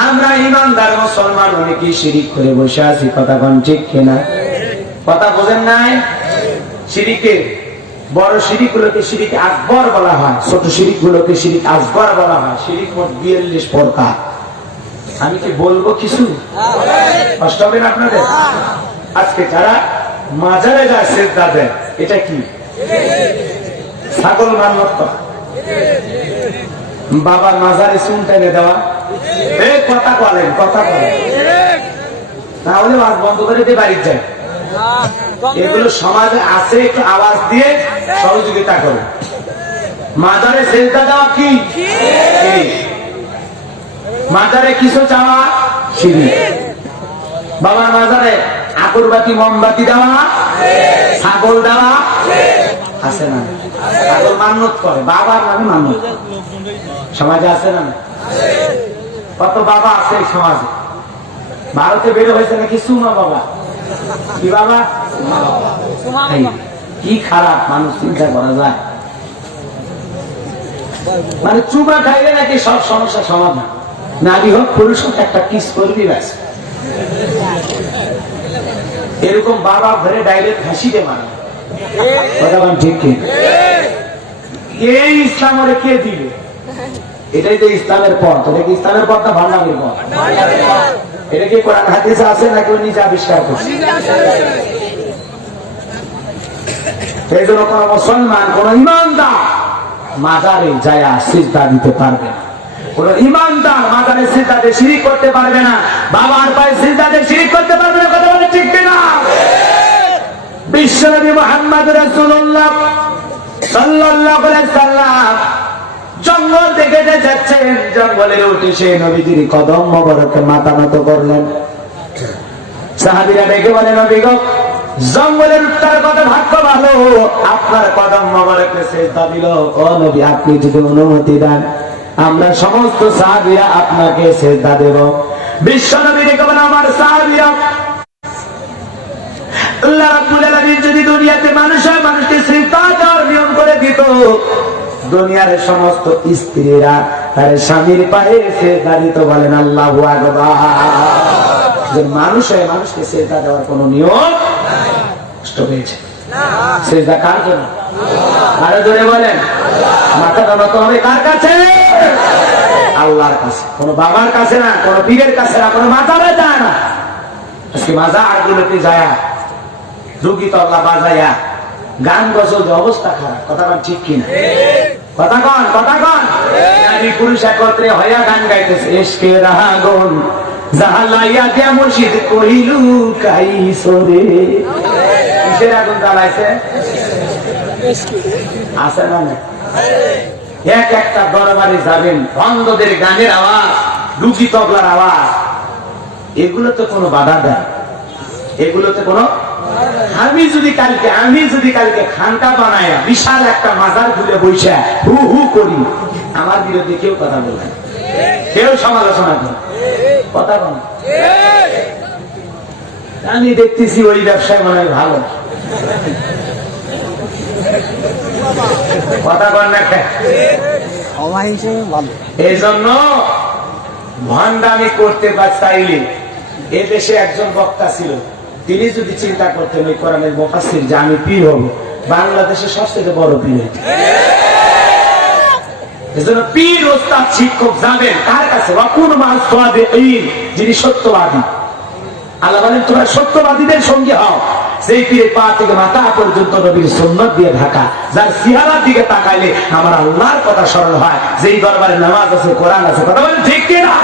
আমরা ইমানদার মুসলমান অনেকে শিরিক করে বসে আছি, কথা কোন ঠিক কিনা? কথা বোঝেন নাই? শিরিকে বড় শিরিক গুলোকে শিরিক আকবর বলা হয়, ছোট শিরিক গুলোকে শিরিক আসগর বলা হয়। শিরিক মোট 42 প্রকার। আমি কি বলবো কিছু? কষ্ট হবে না আপনাদের? আজকে যারা মাজারে যায় সেজদা দেয়, এটা কি? ছাগল মান্নত করা, বাবার মাজারে চুন টেনে দেওয়া। কথা বলেন, কথা বলেন, তাহলে মাছ বন্ধ করে দিয়ে বাড়ি যায়। এগুলো সমাজে আছে, একটু আওয়াজ দিয়ে সহযোগিতা করে। মাজারে সেজদা দেওয়া কি? মাজারে কিছু চাওয়া শিরিক। বাবার মাজারে আগরবাতি মোমবাতি দেওয়া, ছাগল দেওয়া আছে না? ছাগল মান্নত করে, বাবার নামে মান্নত সমাজে আছে না? কত বাবা আছে এই সমাজে। ভারতে বের হয়েছে নাকি সুমা বাবা। কি বাবা? কি খারাপ মানুষ, চিন্তা করা যায়? মানে চুমা খাইলে নাকি সব সমস্যা সমাধান। নারী হোক পুরুষ হোক একটা কিস করবি ব্যাস। এরকম বাবা ঘরে ডাইরেক্ট হাসি দে মানে। কথা বলেন ঠিক কি? এই ইসলাম ওরে কে দিবে? এটাই তো ইসলামের পথ। এটা কি ইসলামের পথ না ভান্ডামির পথ? এটা কি কোরআন হাদিসে আছে নাকি ও নিজে আবিষ্কার করছে? এই জন্য কোন মুসলমান, কোন ইমানদার মাজারে যায় সিজদা দিতে পারবে না। কোন ইমানদার মাজারে সিজদা দিয়ে শিরিক করতে পারবে না। বাবার পায়ে সিজদা দিয়ে শিরিক করতে পারবে না। কথা বলে ঠিক কিনা? বিশ্বনবী মুহাম্মদ রাসূলুল্লাহ সাল্লাল্লাহু আলাইহি সাল্লাম জঙ্গল থেকে যাচ্ছেন, জঙ্গলে উঠে সে নবীজির কদম মোবারকে মাথা নত করলেন। সাহাবীরা ডেকে বলে, নবী গো, জঙ্গলের উত্তর কত ভাগ্য ভালো, আপনার কদম মোবারকে সিজদা দিল। ও নবী, আপনি যদি অনুমতি দেন আমরা সমস্ত সাহাবীরা আপনাকে সিজদা দেব। বিশ্বনবী ডেকে বলে, আমার সাহাবীরা, আল্লাহ রাব্বুল আলামিন যদি দুনিয়াতে মানুষকে সিজদা দেওয়ার নিয়ম করে দিত, দুনিয়ার সমস্ত স্ত্রীরা তার স্বামীর পায়ে সিজদা দিত। বলেন আল্লাহু আকবার। যে মানুষকে সিজদা দেওয়ার কোন নিয়ম নষ্ট হয়েছে। সিজদা কার জন্য? আরো জোরে বলেন। মাথা নত হবে কার কাছে? আল্লাহর কাছে। কোন বাবার কাছে না, কোন পীরের কাছে না, কোন মাজারে যায় না। আজকে মাজার গুলোতে যায় রুগী তবলা বাজাইয়া গান গজল, অবস্থা খারাপ। কথা কন ঠিক কিনা? কথা কন, কথা কন। নারী পুরুষ একত্রে হইয়া গান গাইতেছে। ইশকের আগুন জালাইয়া দিয়া মুর্শিদ কহিলু কাইসরে। কিসের আগুন জ্বালাইছে? আছে না? এক একটা দরবারে যাবেন, বন্ধদের গানের আওয়াজ, রুগী তবলার আওয়াজ, এগুলোতে কোনো বাধা দেয়? এগুলোতে কোনো? আমি যদি কালকে খানকা বানায়া বিশাল একটা মাজার খুলে বইসা হু হু করি, আমার বিরুদ্ধে কেউ কথা বলবে, কেউ সমালোচনা করে। কথা বল। আমি দেখতেছি ওই ব্যবসায় মনে হয় ভালো। কথা বল না। এই জন্য ভণ্ডামি করতে চাইলে, এদেশে একজন বক্তা ছিল, তিনি যদি চিন্তা করতেন ওই কোরআনের মুফাসসির যে আমি পীর হব, বাংলাদেশের সবচেয়ে বড় পীর। এজন্য পীর ওস্তাদ শিক্ষক যাবেন কার কাছে? যিনি সত্যবাদী। আল্লাহ বলেন, তোমরা সত্যবাদীদের সঙ্গে হও, সেই পীরের পা থেকে মাথা পর্যন্ত নবীর সুন্নাত দিয়ে ঢাকা, যার চেহারার দিকে তাকাইলে আমার আল্লাহর কথা স্মরণ হয়, যেই দরবারে নামাজ আছে, কোরআন আছে। কথা বলেন ঠিক কিনা?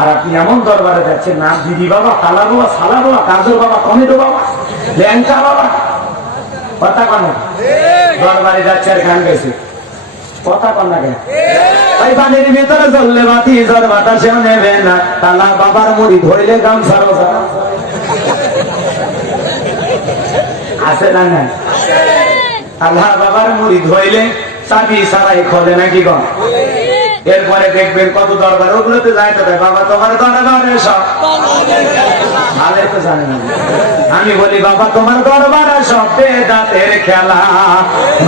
আর আপনি এমন দরবারে যাচ্ছেন, না দিদি বাবা, কালা বাবা, সালা বাবা, কাজল বাবা, কমেটো বাবা, ল্যাংচা বাবা। কথা কন। দরবারে যাচ্ছে আর গান গাইছে। কথা কন না। ওই পানির ভিতরে জ্বললে বাতি, জ্বর বাতাসেও নেবে না, কালা বাবার মুড়ি ধরলে গামছা রোজা। আছে না? আল্লাহ বাবার মুড়ি ধইলে চাবি সারাই খোলে নাকি গো? এরপরে দেখবেন কত দরবার, ওগুলোতে যায় তো বাবা তোমার দরবারে সব ভালো তো জানে না। আমি বলি বাবা তোমার দরবারে সব বেদাতের খেলা,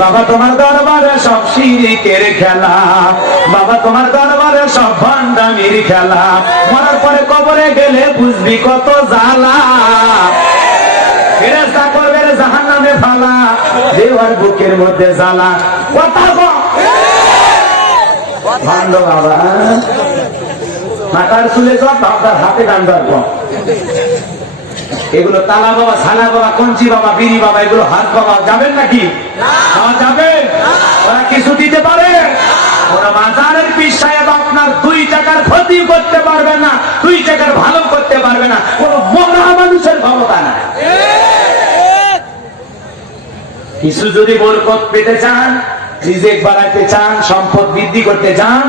বাবা তোমার দরবারে সব শিরিকের খেলা, বাবা তোমার দরবারে সব ভণ্ডামির খেলা। মরার পরে কবরে গেলে বুঝবি কত জ্বালা, ফেরেশতা করবে জাহান্নামে ফালা, দেওয়ার বুকের মধ্যে জ্বালা। কথা বল ভণ্ড বাবা, মাথার চুলে যত আপনার হাতে গান ধরব। এগুলো তালা বাবা, সালা বাবা, কঞ্চি বাবা, বিড়ি বাবা, এগুলো হাত বাবা যাবেন নাকি? যাবে? ওরা কিছু দিতে পারে? ওরা মাজারের পীর সাহেব আপনার 2 টাকার ক্ষতি করতে পারবে না, 2 টাকার ভালো করতে পারবে না, কোন মরা মানুষের ক্ষমতা নাই। কিছু যদি বরকত পেতে চান, রিজিক বাড়াতে চান, সম্পদ বৃদ্ধি করতে চান,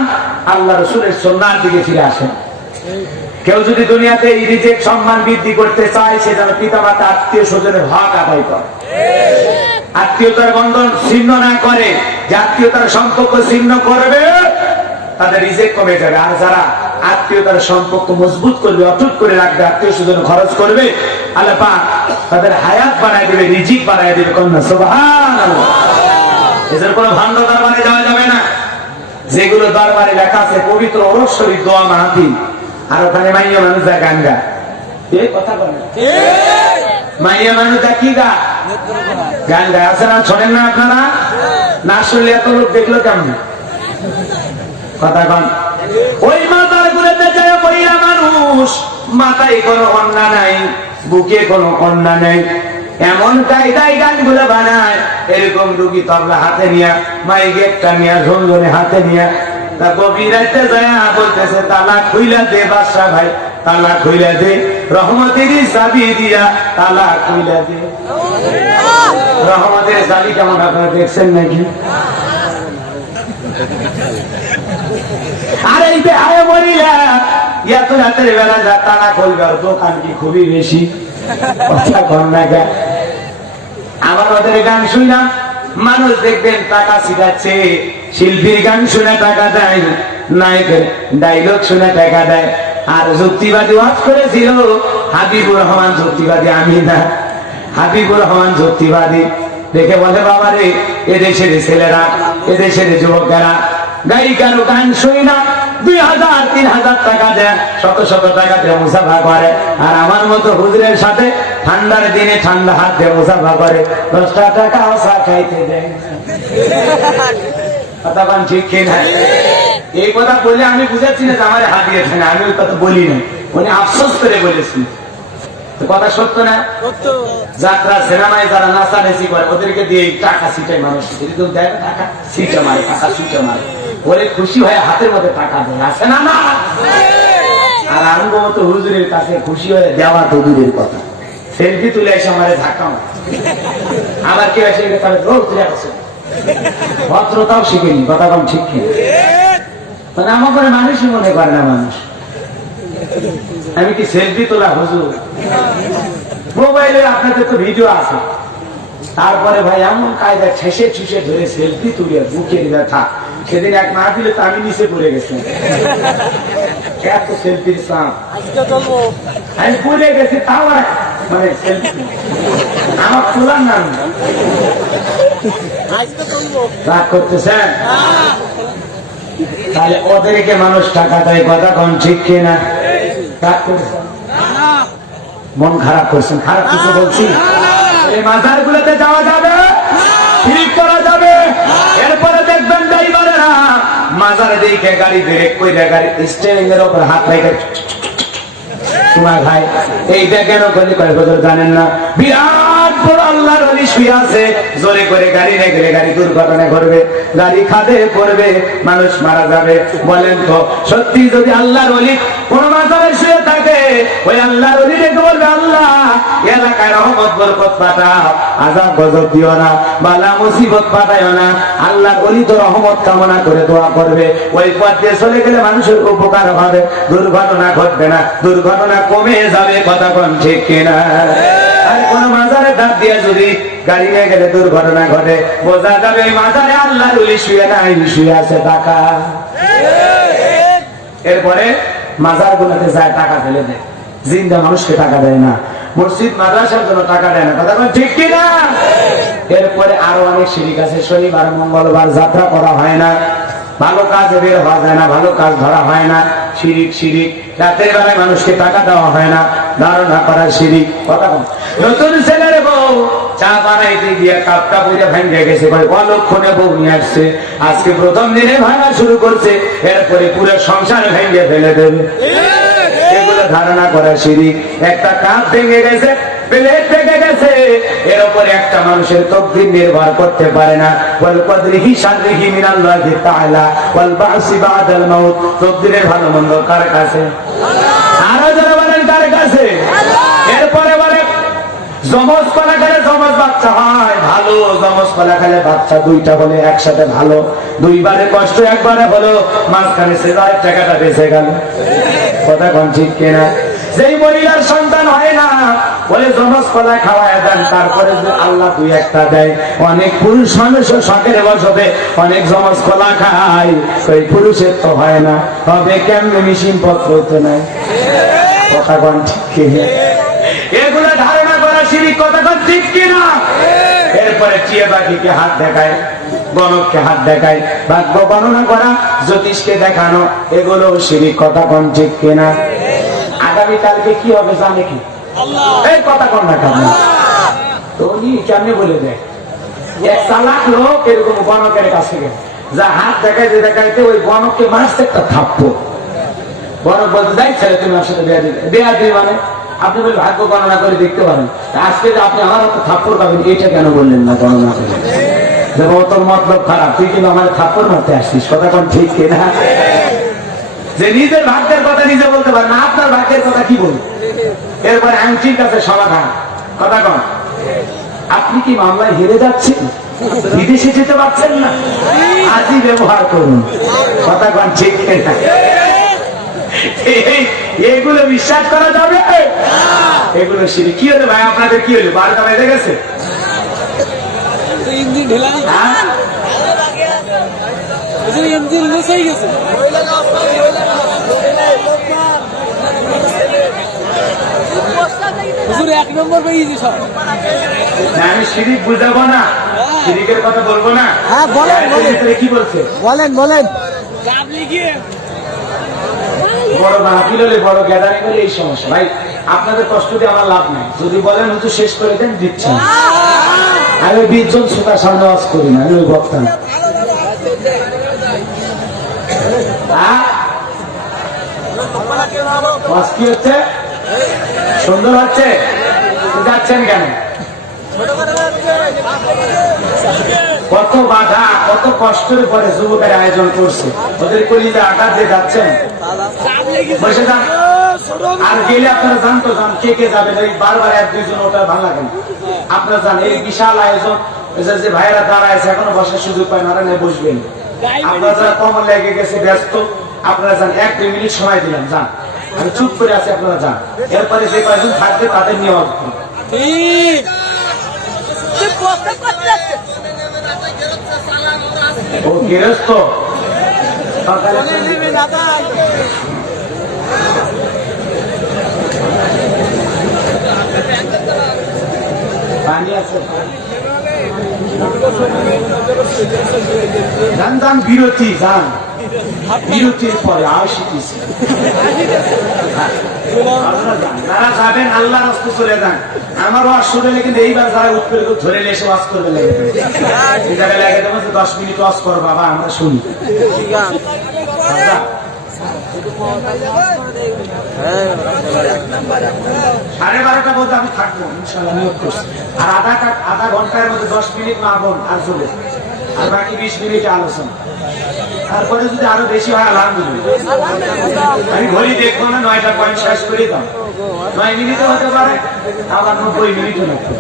আল্লাহ রাসূলের সুন্নাহর দিকে ফিরে আসেন। কেউ যদি দুনিয়াতে এই রিজিক সম্মান বৃদ্ধি করতে চায়, সে যেন পিতামাতা আত্মীয় স্বজনের হক আদায় করে, আত্মীয়তার বন্ধন ছিন্ন না করে। যে আত্মীয়তার সম্পর্ক ছিন্ন করবে তাদের রিজিক কমে যাবে। আর যারা আত্মীয়তার সম্পর্ক মজবুত করবে, অটুট করে রাখবে, আত্মীয় স্বজন খরচ করবে, আল্লাহ পাক তাদের হায়াত বাড়ায় দেবে, রিজিক বাড়ায় দেবে। কন্যা সুবহানাল্লাহ। এদের কোনো ভান্ড দরবারে যাওয়া যাবে না। যেগুলো দরবারে লেখা আছে পবিত্র ওরস শরীফ, দোয়া মাহফিল, আর ওখানে মাইয়া মানুষ যা গান গায়, কথা বলে মাইয়া মানুষ যা কি গান গায়, আছে না? শোনেন না আপনারা? না শুনলে এত লোক দেখলো কেমন? কথা কন। ওই মাতার গুলোতে যায় মহিলা মানুষ, মাথায় কোনো অন্যা নাই, বুকে কোনো অন্যা নেই, এমন কায়দায় গানগুলো বানায়। এরকম রুগী তবলা হাতে নিয়া, মাইকে একটা নিয়া, ঝনঝনে হাতে নিয়া, তা গভীর রাতে যায় বলতেছে তালা খুইলা দে বাদশা ভাই, তালা খুইলা দে, রহমতের চাবি দিয়া তালা খুইলা দে। রহমতের চাবি কেমন আপনারা দেখছেন নাকি? আরে এই যে আরে মরিলা এত রাতের বেলা যা তালা খুলবে, আর দোকান কি খুবই বেশি? কথা কর না গা। আবার ওদের গান শুনলাম, মানুষ দেখবেন টাকা শিখাচ্ছে, শিল্পীর গান শুনে টাকা দেয়, নায়কের ডায়লগ শুনে টাকা দেয়। আর যুক্তিবাদী ওয়াজ করেছিল হাবিবুর রহমান যুক্তিবাদী, আমি না, হাবিবুর রহমান যুক্তিবাদী। দেখে বলে বাবা রে, এদেশের ছেলেরা, এদেশের যুবকেরা গায়িকারও গান শুনি না, 2000 3000 টাকা দেয়, শত শত টাকা দিয়ে মুসাফা করে। আর আমার মতো হুজুরের সাথে ঠান্ডার দিনে ঠান্ডা হাত দিয়ে মুসাফা করে, 10 টাকা চা খাইতে দেয়। কথা বল ঠিক কিনা? এই কথা বলে আমি বুঝাচ্ছি না যে আমার হাত দিয়েছে না, আমি ওই কথা বলি না, উনি আফসোস করে বলেছি। কথা সত্য না? যাত্রা সিনেমায় যারা নাচানাচি করে ওদেরকে দিয়ে টাকা ছিটায় মানুষ, দেয় টাকা ছিটা মারে, টাকা ছিটা মারে, ওরে খুশি হয়ে হাতের মধ্যে টাকা দেয়, আছে না? না। আর আরম্ভ মতো হুজুরের কাছে খুশি হয়ে দেওয়া তো দূরের কথা, সেলফি তুলে এসে আমার ধাক্কা মারে। আবার কেউ এসে রোজ তুলে আসে, ভদ্রতাও শিখেনি। কথা কম ঠিক কি? মানে আমার করে মানুষই মনে করে না মানুষ আমি কি সেলফি তোলা হুজুর? মোবাইলে আপনাদের তো ভিডিও আছে, তারপরে ভাই এমন কায়দা ঠেসে ঠুসে ধরে সেলফি তুলে বুকের ব্যথা। সেদিন এক না দিলে তো আমি নিচে পড়ে গেছি, এত সেলফির চাপ আমি পড়ে গেছি, তাও মানে সেলফি আমার তোলার নাম রাগ করতেছেন। তাহলে ওদেরকে মানুষ টাকা দেয়, কথা কোন ঠিক কিনা? রাগ করছেন, মন খারাপ করছেন, খারাপ কিছু বলছি? এই মাজার গুলোতে যাওয়া যাবে, শিরিক করা যাবে। এরপরে দেখবেন ড্রাইভারেরা মাজারে দেখে গাড়ি ব্রেক করে গাড়ি স্টিয়ারিং এর উপর হাত রেখে তোমার ভাই এইটা কেন করে জানেন না? বিরাট বড় আল্লাহর ওলি শুয়ে আছে, জোরে করে গাড়ি রেখে গাড়ি দুর্ঘটনা ঘটবে, গাড়ি খাদে পড়বে, মানুষ মারা যাবে। বলেন তো সত্যি যদি আল্লাহর ওলি কোন মাজারে শুয়ে থাকে, ওই আল্লাহর ওলি রেখে বলবে আল্লাহ এলাকায় রহমত বরকত পাঠাও, আযাব গজব দিও না, বালা মুসিবত পাঠাইও না। আল্লাহর ওলি তো রহমত কামনা করে দোয়া করবে, ওই পথ দিয়ে চলে গেলে মানুষের উপকার হবে, দুর্ঘটনা ঘটবে না, দুর্ঘটনা কমে যাবে। কথা কোন ঠিক কিনা? আর কোন মাজারে ধার দিয়ে যদি গাড়ি নিয়ে গেলে দুর্ঘটনা ঘটে, বোঝা যাবে এই মাজারে আল্লাহর ওলি শুয়ে নাই, শুয়ে আছে টাকা। এরপরে মাজার গুলোতে যায় টাকা ফেলে দেয়, জিন্দা মানুষকে টাকা দেয় না, মসজিদ মাদ্রাসার জন্য টাকা দেয় না, কথা বলেন ঠিক কিনা? এরপরে আরো অনেক শিরিক আছে। শনিবার মঙ্গলবার যাত্রা করা হয় না, ভালো কাজে বের হওয়া যায় না, ভালো কাজ ধরা হয় না, শিরিক শিরিক। রাতের বেলায় মানুষকে টাকা দেওয়া হয় না, ধারণা করা শিরিক। কথা বল, নতুন ছেলের বউ চা বানাইতে গিয়ে কাপটা বইটা ভেঙে গেছে, ভাই অলক্ষণে বউ নিয়ে আসছে, আজকে প্রথম দিনে ভাঙা শুরু করছে, এরপরে পুরো সংসার ভেঙে ফেলে দেবে, এগুলো ধারণা করা শিরিক। একটা কাপ ভেঙে গেছে, প্লেট ভেঙে গেছে, এর উপরে একটা মানুষের তকদির নির্ভর করতে পারে না। ওয়াল কদরিহি শাররিহি মিনাল্লাহি তাআলা ওয়াল বাসি বাদাল মাউত। তকদিরের ভালো মন্দ কার কাছে? আরো যারা বলেন কার কাছে? এরপরে বলে জমজ কলা খেলে জমজ বাচ্চা হয়, ভালো জমজ কলা খেলে বাচ্চা দুইটা হলে একসাথে ভালো, দুইবারে কষ্ট একবারে হলো, মাঝখানে সে টাকাটা বেঁচে গেল, কথা কোন ঠিক কিনা? যেই মহিলার সন্তান হয় না বলে জমজ কলা খাওয়ায় দেন, তারপরে যে আল্লাহ দুই একটা দেয়। অনেক পুরুষ মানুষ শখের বসবে অনেক জমজ কলা খায়, ওই পুরুষের তো হয় না, হবে কেমনে মেশিন পত্র তো নাই, কথা কোন ঠিক কিনা? এগুলো ধারণা করা শিরিক, কথা কোন ঠিক কিনা? এরপরে চিয়ে বাকিকে হাত দেখায়, গণককে হাত দেখায়, ভাগ্য গণনা করা, জ্যোতিষকে দেখানো, এগুলো শিরিক, কথা কোন ঠিক কিনা? আগামীকালকে কি হবে জানে কি? এই কথা কোন না কেন? তো উনি কেমনি বলে দেয়, এক চালাক লোক এরকম গণকের কাছে গেল, যা হাত দেখাইতে দেখাইতে ওই গণককে মারছে একটা থাপ্পড়। গণক বলতে যাই ছেলে তুমি আমার সাথে বিয়া দিবে, বিয়া দিবে মানে আপনি বলে ভাগ্য গণনা করে দেখতে পারেন, আজকে যে আপনি আমার হাতে থাপ্পড় পাবেন এটা কেন বললেন না গণনা করে? দেখো তোর মতলব খারাপ, তুই কিন্তু আমার থাপ্পড় মারতে আসছিস, কথা কোন ঠিক কিনা? যে নিজের ভাগ্যের কথা নিজে বলতে পারে না, আপনার ভাগ্যের কথা কি বলবো? এরপরে আইনটির কাছে সমাধান, কথা কন, আপনি কি মামলায় হেরে যাচ্ছেন, বিদেশে যেতে পারছেন না, আজই ব্যবহার করুন, কথা কন ঠিক কিনা? এগুলো বিশ্বাস করা যাবে? এগুলো শিরিক। কি হলো ভাই আপনাদের, কি হলো 12টা বেজে গেছে? আমি শিরিক বুঝাবো না, শিরিকের কথা বলবো না। কি বলছে বলেন বলেন? বড় মাহফিল হলে, বড় গ্যাদারিং হলে এই সমস্যা। ভাই আপনাদের কষ্ট দিয়ে আমার লাভ নাই, যদি বলেন হুজুর শেষ করে দেন দিচ্ছেন, আমি 20 জন শ্রোতার সামনে ওয়াজ করি না, আমি ওই বক্তা না। ওয়াজ কি হচ্ছে? সুন্দর হচ্ছে? যাচ্ছেন কেন? কত বাধা, কত কষ্টের পরে যুবকের আয়োজন করছে, ওদের কলিজা আঘাত দিয়ে যাচ্ছেন, বসে যান। আর গেলে আপনারা জানতো যান, কে কে যাবেন, ওই বারবার 1-2 জন ওটা ভালো লাগে না, আপনারা জান এই বিশাল আয়োজন, যে ভাইয়েরা দাঁড়ায় আছে এখনো বসার সুযোগ পায় না, বসবেন। আপনারা যারা কমল লেগে গেছে ব্যস্ত, আপনারা যান, 1-2 মিনিট সময় দিলাম, যান, আমি চুপ করে আছি, আপনারা যান। এরপরে যে কয়েকজন থাকবে তাদের নিয়ে ও গৃহস্থ পানি আছে, যান যান, বিরতি যান, বিরতির পরে আসিতেছি। যারা যাবেন আল্লাহ রাস্তায় চলে যান, আমার ওয়াজ শুনলে কিন্তু এইবার যারা উৎপীড়িত ধরে এসে ওয়াজ করবে লেগে লেগে দেবো, 10 মিনিট ওয়াজ কর বাবা, আমরা শুনি। 12:30 বলতে আমি থাকবো ইনশাল্লাহ, নিয়োগ করছি। আর আধা ঘন্টার মধ্যে 10 মিনিট মা বোন আর চলে, আর বাকি 20 মিনিট আলোচনা, তারপরে যদি আরো বেশি হয় আলহামদুলিল্লাহ। আমি ঘড়ি দেখবো না, 9টা পয়েন্ট শেষ করে দাও, 9 মিনিটও হতে পারে, আবার 90 মিনিটও লাগবে।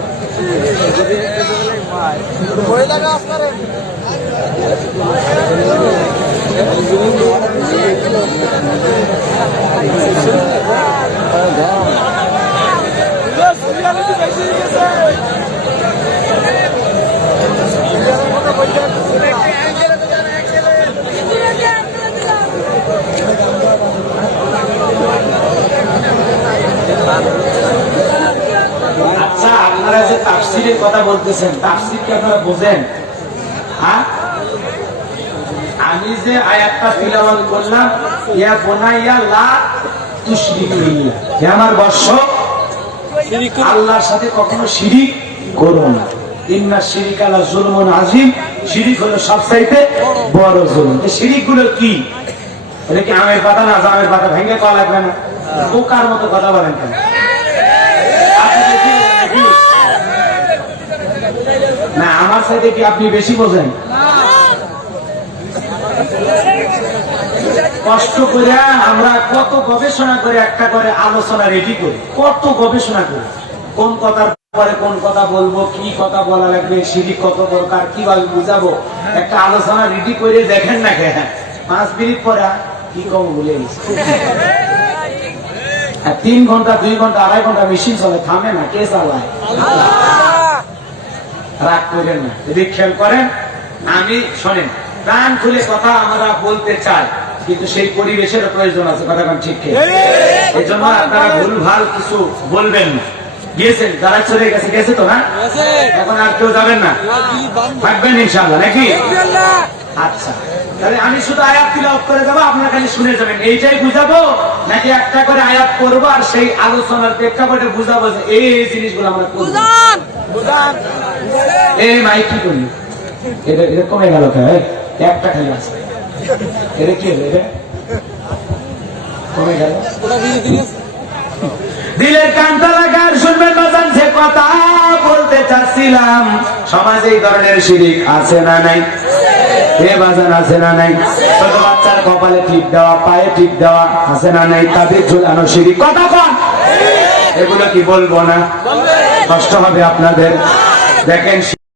বলতেছেন তাফসীর কি আপনারা বোঝেন? হ্যাঁ, আমি যে আয়াতটা তিলাওয়াত করলাম, ইয়া বুনাইয়া লা তুশরিকু বিল্লাহ, হে আমার বৎস আল্লাহর সাথে কখনো শিরিক করো না। ইন্না শিরিকা লা যুলমুন আযীম, শিরিক হলো সবচাইতে বড় জুলুম। এই শিরিক গুলো কি? এটা কি আমের পাতা না জামের পাতা ভেঙে পাওয়া লাগবে না? বোকার মতো কথা বলেন কেন? আপনি বেশি বোঝেন নাকি? না, আমার সাথে কি আপনি বেশি বোঝেন? কষ্ট করে আমরা কত গবেষণা করে একটা করে আলোচনা রেডি করি, কত গবেষণা করি, কোন কথার পরে কোন কথা বলবো, কি কথা বলা লাগবে, শিরিক কত দরকার, কিভাবে বুঝাবো, একটা আলোচনা রেডি করে দেখেন না কে? 5 মিনিট পরে কি কম বলে 3 ঘন্টা 2 ঘন্টা 2.5 ঘন্টা মেশিন চলে, থামে না, কে চালায়? রাগ করেন না, যদি খেয়াল করেন। আমি শোনেন, প্রাণ খুলে কথা আমরা বলতে চাই, কিন্তু সেই পরিবেশের প্রয়োজন আছে, কথা কোন ঠিক? এই জন্য আপনারা ভুল ভাল কিছু বলবেন না। গিয়েছেন যারা চলে গেছে, গেছে তো না, এখন আর কেউ যাবেন না, থাকবেন ইনশাআল্লাহ নাকি? আচ্ছা, তাহলে আমি শুধু আয়াত তিলাওয়াত করে দেবো, আপনারা খালি শুনে যাবেন, এইটাই বুঝাবো নাকি একটা করে আয়াত করবো আর সেই আলোচনার প্রেক্ষাপটে বুঝাবো যে এই জিনিসগুলো আমরা করবো? এই মাইক কি করি, এটা এটা কমে গেল কেন? একটা খালি আছে, এটা কি হলো? এটা কমে গেল। দিলের কানটা লাগার শুনবেন বাজান, যে কথা বলতে চাচ্ছিলাম, সমাজে এই ধরনের শিরিক আছে না নাই? এ বাজান আছে না নাই? ছোট বাচ্চার কপালে টিপ দেওয়া, পায়ে টিপ দেওয়া আছে না নাই? তাদের ঝুলানো শিরিক, কথা কন, এগুলো কি বলবো না? কষ্ট হবে আপনাদের। দেখেন